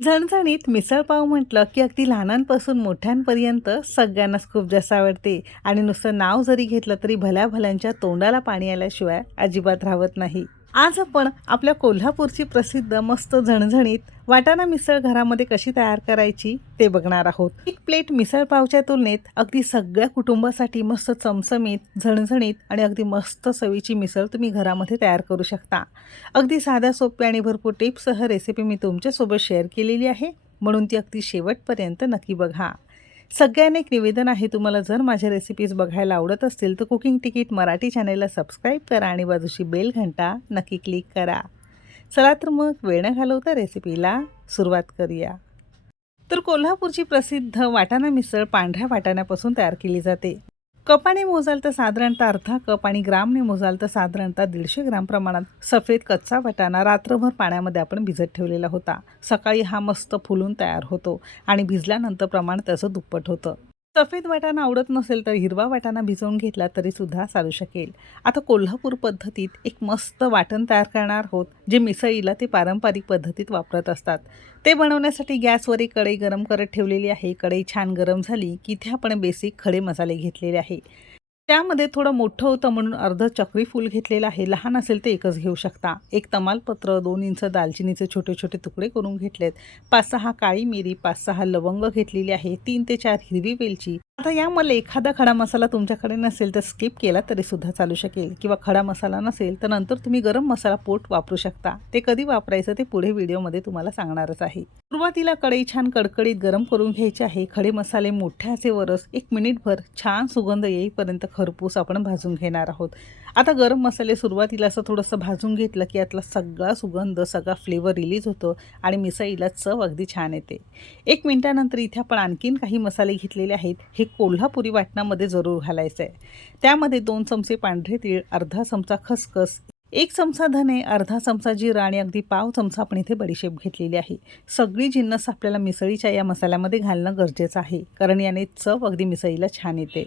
झणझणीत मिसळपाव म्हटलं की अगदी लहानांपासून मोठ्यांपर्यंत सगळ्यांनाच खूप जास्त आवडते. आणि नुसतं नाव जरी घेतलं तरी भल्या भल्यांच्या तोंडाला पाणी आल्याशिवाय अजिबात राहत नाही. आज आपण आपल्या कोल्हापूरची प्रसिद्ध मस्त झणझणीत वाटाणा मिसळ घरामध्ये कशी तयार करायची ते बघणार आहोत. एक प्लेट मिसळ पावच्या तुलनेत अगदी सगळ्या कुटुंबासाठी मस्त चमचमीत झणझणीत आणि अगदी मस्त चवीची मिसळ तुम्ही घरामध्ये तयार करू शकता. अगदी साध्या सोप्या आणि भरपूर टिप्ससह रेसिपी मी तुमच्यासोबत शेअर केलेली आहे. म्हणून ती अगदी शेवटपर्यंत नक्की बघा. सगळ्यांना एक निवेदन आहे तुम्हाला जर माझ्या रेसिपीज बघायला आवडत असतील तर कुकिंग तिकीट मराठी चॅनेलला सबस्क्राईब करा आणि बाजूची बेल घंटा नक्की क्लिक करा. चला तर मग वेळ न घालवता रेसिपीला सुरुवात करूया. तर कोल्हापूरची प्रसिद्ध वाटाणा मिसळ पांढऱ्या वाटाण्यापासून तयार केली जाते. कपाने मोजाल तर साधारणतः अर्धा कप आणि ग्रामने मोजाल तर साधारणतः दीडशे ग्राम प्रमाणात सफेद कच्चा वाटाणा रात्रभर पाण्यामध्ये आपण भिजत ठेवलेला होता. सकाळी हा मस्त फुलून तयार होतो आणि भिजल्यानंतर प्रमाण त्याचं दुप्पट होतं. सफेद वाटाणा आवडत नसेल तर हिरवा वाटाणा भिजवून घेतला तरी सुद्धा चालू शकेल. आता कोल्हापूर पद्धतीत एक मस्त वाटण तयार करणार आहोत जे मिसळीला ते पारंपरिक पद्धतीत वापरत असतात. ते बनवण्यासाठी गॅसवर एक कढई गरम करत ठेवलेली आहे. कढई छान गरम झाली की इथे आपण बेसिक खडे मसाले घेतलेले आहे. त्यामध्ये थोडं मोठं होतं म्हणून अर्ध चक्री फूल घेतलेलं आहे. लहान असेल ते एकच घेऊ शकता. एक तमालपत्र दोन इंच दालचिनीचे छोटे छोटे तुकडे करून घेतलेत. पाच सहा काळी मिरी पाच सहा लवंग घेतलेली आहे. तीन ते चार हिरवी वेलची आता यामध्ये एखादा खडा मसाला तुमच्याकडे नसेल तर स्किप केला तरी सुद्धा चालू शकेल. किंवा खडा मसाला नसेल तर नंतर तुम्ही गरम मसाला पोट वापरू शकता. ते कधी वापरायचं ते पुढे व्हिडिओमध्ये तुम्हाला सांगणारच आहे. सुरुवातीला कढई छान कडकडीत गरम करून घ्यायचे आहे. खडे मसाले मोठ्या असे वरस एक मिनिटभर छान सुगंध येईपर्यंत खरपूस आपण भाजून घेणार आहोत. आता गरम मसाले सुरुवातीला असं थोडंसं भाजून घेतलं की यातला सगळा सुगंध सगळा फ्लेवर रिलीज होतो आणि मिसळीला चव अगदी छान येते. एक मिनिटानंतर इथे आपण आणखीन काही मसाले घेतलेले आहेत हे कोल्हापुरी वाटणामध्ये जरूर घालायचं आहे त्यामध्ये दोन चमचे पांढरे तीळ अर्धा चमचा खसखस एक चमचा धने अर्धा चमचा जिरा आणि अगदी पाव चमचा आपण इथे बडीशेप घेतलेली आहे. सगळी जिन्नस आपल्याला मिसळीच्या या मसाल्यामध्ये घालणं गरजेचं आहे कारण याने चव अगदी मिसळीला छान येते.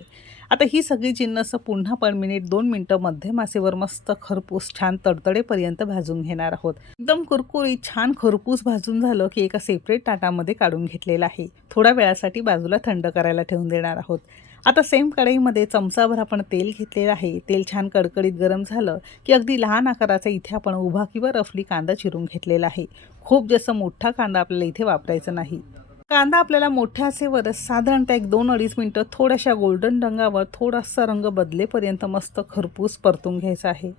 आता ही सगळी जिन्नस पुन्हा पण मिनिट दोन मिनटं मध्यमासेवर मस्त खरपूस छान तडतडेपर्यंत भाजून घेणार आहोत. एकदम कुरकुरीत छान खरपूस भाजून झालं की एका सेपरेट ताटामध्ये काढून घेतलेलं आहे. थोड्या वेळासाठी बाजूला थंड करायला ठेवून देणार आहोत. आता सेम कढईमध्ये चमचाभर आपण तेल घेतलेलं आहे. तेल छान कडकडीत गरम झालं की अगदी लहान आकाराचा इथे आपण उभा किंवा रफली कांदा चिरून घेतलेला आहे. खूप जास्त मोठा कांदा आपल्याला इथे वापरायचा नाही. कांदा आपल्याला मोठ्या असेवरच साधारणतः एक दोन अडीच मिनटं थोड्याशा गोल्डन रंगावर थोडासा रंग बदलेपर्यंत मस्त खरपूस परतून घ्यायचा आहे.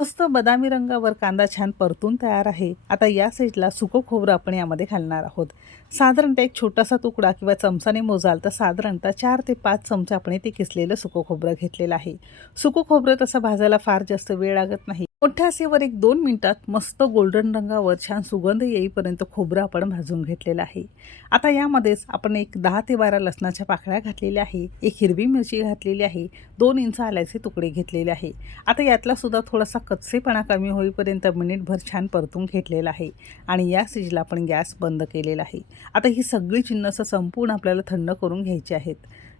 मस्त बदामी रंगावर कांदा छान परतून तयार आहे. आता या साईडला सुकं खोबरं आपण यामध्ये घालणार आहोत. साधारणतः एक छोटासा तुकडा किंवा चमचाने मोजाल तर साधारणतः चार ते पाच चमचे आपण ते किसलेलं सुकं खोबरं घेतलेलं आहे. सुकं खोबरं तसं भाजायला फार जास्त वेळ लागत नाही. मोठ्या असेवर एक दोन मिनटात मस्त गोल्डन रंगावर छान सुगंध येईपर्यंत खोबरं आपण भाजून घेतलेलं आहे. आता यामध्येच आपण एक दहा ते बारा लसणाच्या पाकळ्या घातलेल्या आहे एक हिरवी मिरची घातलेली आहे दोन इंच आल्याचे तुकडे घेतलेले आहे. आता यातला सुद्धा थोडासा कच्चेपणा कमी होईपर्यंत मिनिटभर छान परतून घेतलेला आहे आणि या स्टेजला आपण गॅस बंद केलेला आहे. आता ही सगळी चिन्हसं संपूर्ण आपल्याला थंड करून घ्यायची आहेत.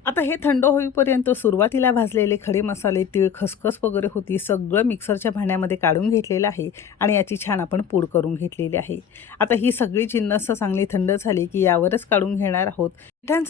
आता हे थंड होईपर्यंत सुरुवातीला भाजलेले खडे मसाले तीळ खसखस वगैरे होती सगळं मिक्सरच्या भांड्यामध्ये काढून घेतलेलं आहे आणि याची छान आपण पूड करून घेतलेली आहे. आता ही सगळी जिन्नस चांगली थंड झाली की यावरच काढून घेणार आहोत.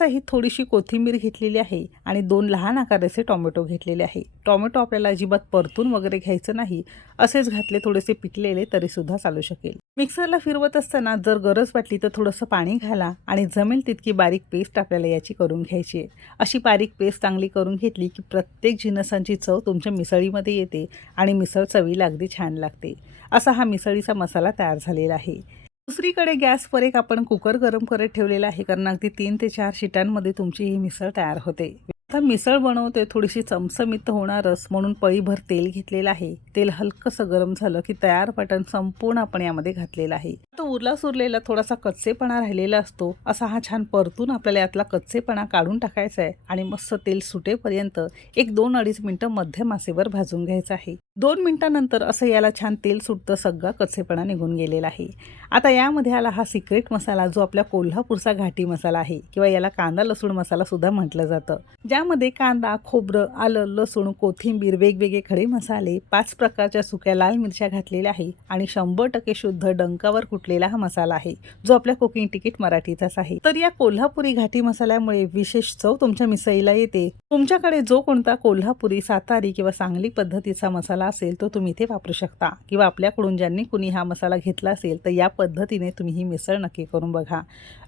ही थोडीशी कोथिंबीर घेतलेली आहे आणि दोन लहान आकाराचे टोमॅटो घेतलेले आहे. टोमॅटो आपल्याला अजिबात परतून वगैरे घ्यायचं नाही. असेच घातले थोडेसे पिकलेले तरीसुद्धा चालू शकेल. मिक्सरला फिरवत असताना जर गरज वाटली तर थोडंसं पाणी घाला आणि जमेल तितकी बारीक पेस्ट आपल्याला याची करून घ्यायची आहे. अशी बारीक पेस्ट चांगली करून घेतली की प्रत्येक जिनसांची चव तुमच्या मिसळीमध्ये येते आणि मिसळ चवीला अगदी छान लागते. असा हा मिसळीचा मसाला तयार झालेला आहे. दुसरीकडे गॅसवर एक आपण कुकर गरम करत ठेवलेला आहे. कारण अगदी तीन ते चार शिटांमध्ये तुमची ही मिसळ तयार होते. आता मिसळ बनवते थोडीशी चमचमीत होणारच. म्हणून पळीभर तेल घेतलेलं आहे. तेल हलकंसं गरम झालं की तयार बटन संपूर्ण आपण यामध्ये घातलेला आहे. तो उरला सुरलेला थोडासा कच्चेपणा राहिलेला असतो. असा हा छान परतून आपल्याला यातला कच्चेपणा काढून टाकायचा आहे आणि मस्त तेल सुटेपर्यंत एक दोन अडीच मिनटं मध्यम आसेवर भाजून घ्यायचं आहे. दोन मिनिटानंतर असं याला छान तेल सुटतं सगळा कच्चेपणा निघून गेलेला आहे. आता यामध्ये आला हा सिक्रेट मसाला जो आपल्या कोल्हापूरचा घाटी मसाला आहे किंवा याला कांदा लसूण मसाला सुद्धा म्हटलं जातं. ज्या त्यामध्ये कांदा खोबरं आलं लसूण कोथिंबीर वेगवेगळे खडे मसाले पाच प्रकारच्या सुक्या लाल मिरच्या घातलेल्या आहे आणि शंभर टक्के शुद्ध डंकावर कुटलेला हा मसाला आहे जो आपल्या कुकिंग तिकीट मराठीचाच आहे. तर या कोल्हापुरी घाटी मसाल्यामुळे विशेष चव तुमच्या मिसळीला येते. तुमच्याकडे जो कोणता कोल्हापुरी सातारी किंवा सांगली पद्धतीचा मसाला असेल तो तुम्ही इथे वापरू शकता किंवा आपल्याकडून ज्यांनी कुणी हा मसाला घेतला असेल तर या पद्धतीने तुम्ही ही मिसळ नक्की करून बघा.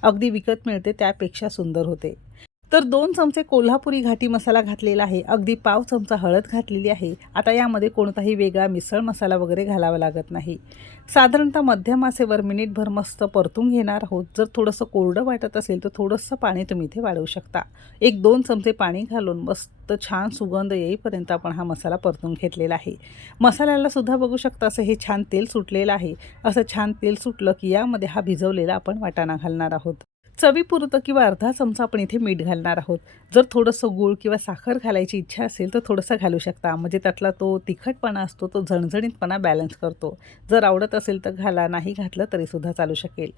अगदी विकत मिळते त्यापेक्षा सुंदर होते. तर दोन चमचे कोल्हापुरी घाटी मसाला घातलेला आहे. अगदी पाव चमचा हळद घातलेली आहे. आता यामध्ये कोणताही वेगळा मिसळ मसाला वगैरे घालावा लागत नाही. साधारणतः मध्यम आसेवर मिनिटभर मस्त परतून घेणार आहोत. जर थोडंसं कोरडं वाटत असेल तर थोडंसं पाणी तुम्ही इथे वाढवू शकता. एक दोन चमचे पाणी घालून मस्त छान सुगंध येईपर्यंत आपण हा मसाला परतून घेतलेला आहे. मसाल्याला सुद्धा बघू शकता असं हे छान तेल सुटलेलं आहे. असं छान तेल सुटलं की यामध्ये हा भिजवलेला आपण वाटाणा घालणार आहोत. चवीपुरतं किंवा अर्धा चमचा आपण इथे मीठ घालणार आहोत. जर थोडंसं गूळ किंवा साखर घालायची इच्छा असेल तर थोडंसं घालू शकता. म्हणजे त्यातला तो तिखटपणा असतो तो झणझणीतपणा बॅलन्स करतो. जर आवडत असेल तर घाला नाही घातलं तरीसुद्धा चालू शकेल.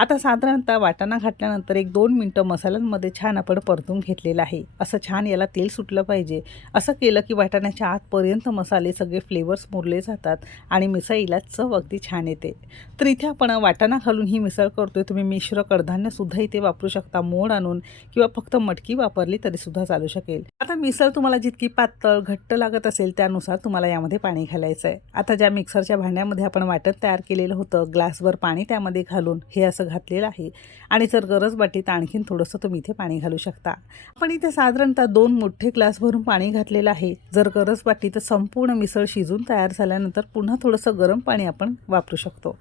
आता साधारणतः वाटाणा घातल्यानंतर एक दोन मिनटं मसाल्यांमध्ये छान आपण परतून घेतलेलं आहे. असं छान याला तेल सुटलं पाहिजे. असं केलं की वाटाण्याच्या आतपर्यंत मसाले सगळे फ्लेवर्स मुरले जातात आणि मिसळीला चव अगदी छान येते. तर इथे आपण वाटाणा घालून ही मिसळ करतोय. तुम्ही मिश्र कडधान्यसुद्धा इथे वापरू शकता. मोड आणून किंवा फक्त मटकी वापरली तरीसुद्धा चालू शकेल. आता मिसळ तुम्हाला जितकी पातळ घट्ट लागत असेल त्यानुसार तुम्हाला यामध्ये पाणी घालायचं आहे आता ज्या मिक्सरच्या भांड्यामध्ये आपण वाटण तयार केलेलं होतं ग्लासभर पाणी त्यामध्ये घालून हे असं घातलेलं आहे. आणि जर गरज वाटली तर आणखीन थोडंसं तुम्ही इथे पाणी घालू शकता. आपण इथे साधारणतः दोन मोठे ग्लास भरून पाणी घातलेलं आहे. जर गरज वाटली तर संपूर्ण मिसळ शिजून तयार झाल्यानंतर पुन्हा थोडंसं गरम पाणी आपण वापरू शकतो.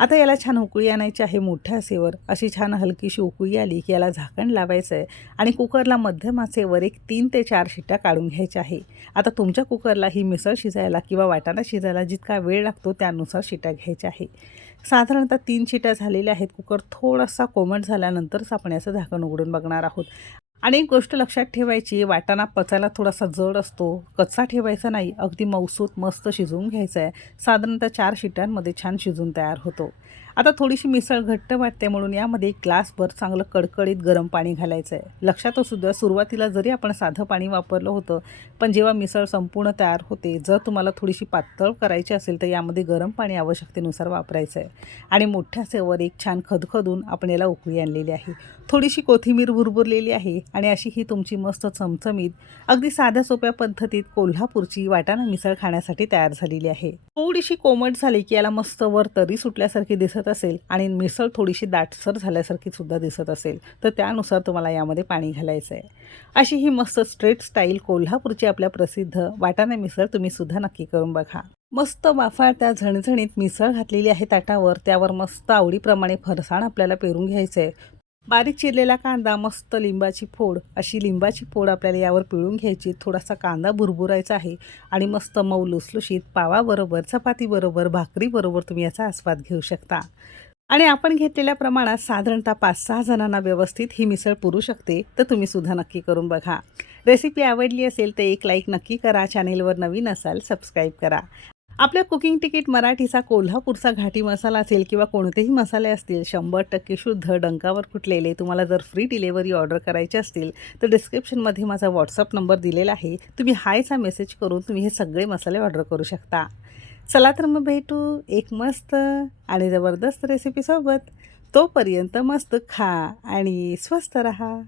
आता याला छान उकळी आणायची आहे मोठ्या आसेवर अशी छान हलकीशी उकळी आली की याला झाकण लावायचं आहे आणि कुकरला मध्यम आसेवर एक तीन ते चार शिट्ट्या काढून घ्यायच्या आहे. आता तुमच्या कुकरला ही मिसळ शिजायला किंवा वाटाणा शिजायला जितका वेळ लागतो त्यानुसार शिट्ट्या घ्यायच्या आहे. साधारणतः तीन शिट्या झालेल्या आहेत. कुकर थोडासा कोमट झाल्यानंतरच आपण याचं झाकण उघडून बघणार आहोत. आणि एक गोष्ट लक्षात ठेवायची वाटाणा पचायला थोडासा जड असतो. कच्चा ठेवायचा नाही अगदी मौसूत मस्त शिजवून घ्यायचा आहे. साधारणतः चार शिट्यांमध्ये छान शिजून तयार होतो. आता थोडीशी मिसळ घट्ट वाटते म्हणून यामध्ये एक ग्लासभर चांगलं कडकडीत गरम पाणी घालायचं आहे लक्षात असू सुरुवातीला जरी आपण साधं पाणी वापरलं होतं पण जेव्हा मिसळ संपूर्ण तयार होते जर तुम्हाला थोडीशी पातळ करायची असेल तर यामध्ये गरम पाणी आवश्यकतेनुसार वापरायचं आहे आणि मोठ्या सेवर एक छान खदखदून आपण याला उकळी आणलेली आहे. थोडीशी कोथिंबीर भुरभुरलेली आहे आणि अशी ही तुमची मस्त चमचमीत अगदी साध्या सोप्या पद्धतीत कोल्हापूरची वाटाणा मिसळ खाण्यासाठी तयार झालेली आहे. थोडीशी कोमट झाली की याला मस्त वर तरी सुटल्यासारखी दिसत असेल आणि मिसळ थोडीशी दाटसर झाल्यासारखी सुद्धा दिसत असेल तर त्यानुसार तुम्हाला यामध्ये पाणी घालायचं आहे. अशी ही मस्त स्ट्रेट स्टाईल कोल्हापूरची आपल्या प्रसिद्ध वाटाणा मिसळ तुम्ही सुद्धा नक्की करून बघा. मस्त वाफाळत्या झणझणीत मिसळ घातलेली आहे ताटावर त्यावर मस्त आवडीप्रमाणे फरसाण आपल्याला पेरून घ्यायचं आहे बारीक चिरलेला कांदा मस्त लिंबाची फोड. अशी लिंबाची फोड आपल्याला यावर पिळून घ्यायची. थोडासा कांदा भुरभुरायचा आहे आणि मस्त मऊ लुसलुशीत पावाबरोबर चपातीबरोबर भाकरीबरोबर तुम्ही याचा आस्वाद घेऊ शकता. आणि आपण घेतलेल्या प्रमाणात साधारणतः पाच सहा जणांना व्यवस्थित ही मिसळ पुरू शकते तर तुम्ही सुद्धा नक्की करून बघा. रेसिपी आवडली असेल तर एक लाईक नक्की करा. चॅनेलवर नवीन असाल सबस्क्राईब करा. आपल्या कुकिंग तिकीट मराठीचा कोल्हापूरचा घाटी मसाला असेल किंवा कोणतेही मसाले असतील शंभर टक्के शुद्ध डंकावर कुटलेले तुम्हाला जर फ्री डिलेवरी ऑर्डर करायचे असतील तर डिस्क्रिप्शनमध्ये माझा व्हॉट्सअप नंबर दिलेला आहे. तुम्ही हायचा मेसेज करून तुम्ही हे सगळे मसाले ऑर्डर करू शकता. चला तर मग भेटू एक मस्त आणि जबरदस्त रेसिपीसोबत तोपर्यंत मस्त खा आणि स्वस्त रहा.